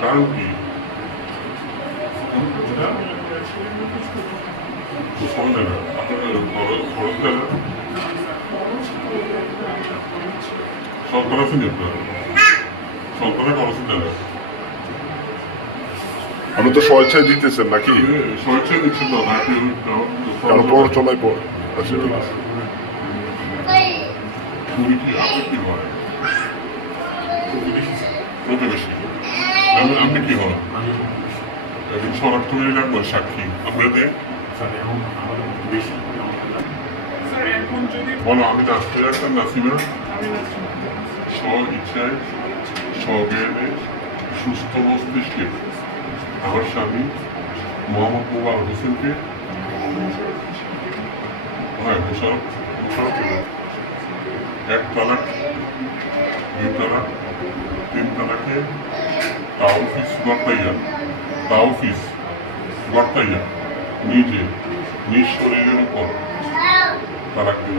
কারণ কি সময় না আপনার খরচ দেন সন্তান আছেন আপনার সন্তানের খরচ দেন আপনি তো স্বেচ্ছায় দিতেছেন নাকি? স্বেচ্ছায় দিচ্ছেন না কারণ প্ররোচনায় পড়ে আচ্ছা ঠিক আছে। তুমি কি আপনি কি হয় প্রতিবেশী আপনি কি হন একদিন শনাক্ত করে রাখবো সাক্ষী আপনাদের বলো আমি নাচতে রাখতাম নাসিমা স্ব ইচ্ছায় স্বজ্ঞানে সুস্থ মস্তিষ্কে আমার স্বামী মোহাম্মদ মোবারক হোসেনকে হ্যাঁ মোশারফ এক তালাক দুই তালাক তিন তালাকে তাওফিস গড়তাইয়া নিজে নিজ শরীরের উপর তালাক দিল।